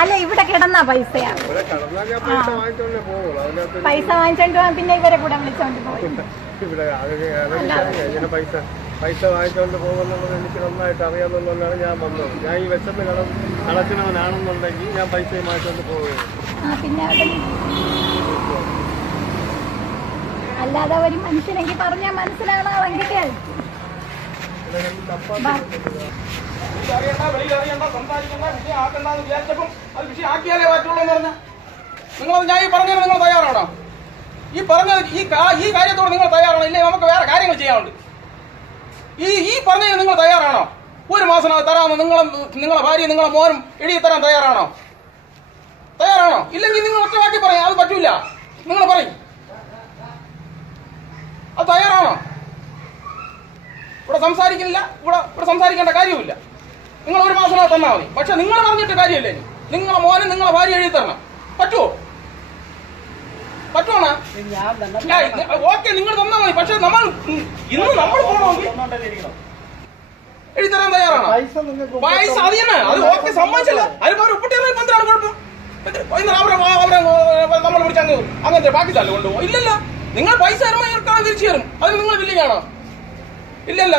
അല്ല ഇവിടെ കിടന്നാ പൈസയാ. ഇവിടെ കടന്നാൽ പൈസ വാങ്ങിച്ചോണ്ടേ പിന്നെ ഇവരെ കൂടെ വിളിച്ചോണ്ട് അതെനിക്കറിയാം പൈസ പൈസ വാങ്ങിച്ചുകൊണ്ട് പോകുമെന്നുള്ളത് എനിക്ക് നന്നായിട്ട് അറിയാമെന്നുള്ളതാണ് ഞാൻ വന്നത്. ഞാൻ ഈ വിശന്ന് കട അടച്ചിനവനാണെന്നുണ്ടെങ്കിൽ ഞാൻ പൈസ വാങ്ങിച്ചുകൊണ്ട് പോവുകയാണ്. പിന്നെ അല്ലാതെ ഒരു മനുഷ്യനെങ്കിൽ പറഞ്ഞാൽ ഇത് അറിയണ്ട അത് ആക്കിയാലേ പറ്റുള്ളൂ എന്ന് പറഞ്ഞ ഞാൻ ഈ നിങ്ങൾ തയ്യാറാണോ ഈ ഈ ഈ കാര്യത്തോട് നിങ്ങൾ തയ്യാറാണോ ഇല്ലേ നമുക്ക് വേറെ കാര്യങ്ങൾ ചെയ്യാനുണ്ട് ഈ ഈ പറഞ്ഞതിന് നിങ്ങൾ തയ്യാറാണോ ഒരു മാസം അത് തരാമെന്ന് നിങ്ങളും നിങ്ങളെ ഭാര്യയും നിങ്ങളെ മോനും എഴുതി തരാൻ തയ്യാറാണോ തയ്യാറാണോ ഇല്ലെങ്കിൽ നിങ്ങൾ ഒറ്റ വാക്കി പറയാം അത് പറ്റൂല നിങ്ങൾ പറയും അത് തയ്യാറാണോ ഇവിടെ സംസാരിക്കില്ല ഇവിടെ ഇവിടെ സംസാരിക്കേണ്ട കാര്യമില്ല നിങ്ങൾ ഒരു മാസം തന്നാൽ മതി. പക്ഷെ നിങ്ങൾ പറഞ്ഞിട്ട് കാര്യമില്ല ഇനി. നിങ്ങളെ മോനെ നിങ്ങളെ ഭാര്യ എഴുതി തരണം. പറ്റുമോ പറ്റുവാണ്? ഓക്കെ നിങ്ങൾ തന്നാൽ മതി. പക്ഷെ നമ്മൾ ഇന്ന് നമ്മൾ പോകണമെങ്കിൽ എഴുതി തരാൻ തയ്യാറാണോ? പൈസ അത് തന്നെ. അത് ഓക്കെ സമ്മതിച്ചില്ല. അതിപ്പോ അവർ ഒപ്പിട്ട് എന്താണ് കുഴപ്പം അവരെ അവരെ നമ്മൾ വിളിച്ചു അങ്ങ് അങ്ങനത്തെ പാകിസ്ഥാനിൽ കൊണ്ടുപോകും? ഇല്ലല്ല. നിങ്ങൾ പൈസ തരുമ്പോൾ തരും. അതിന് നിങ്ങൾ വില്ലിങ്ങാണോ ഇല്ലല്ല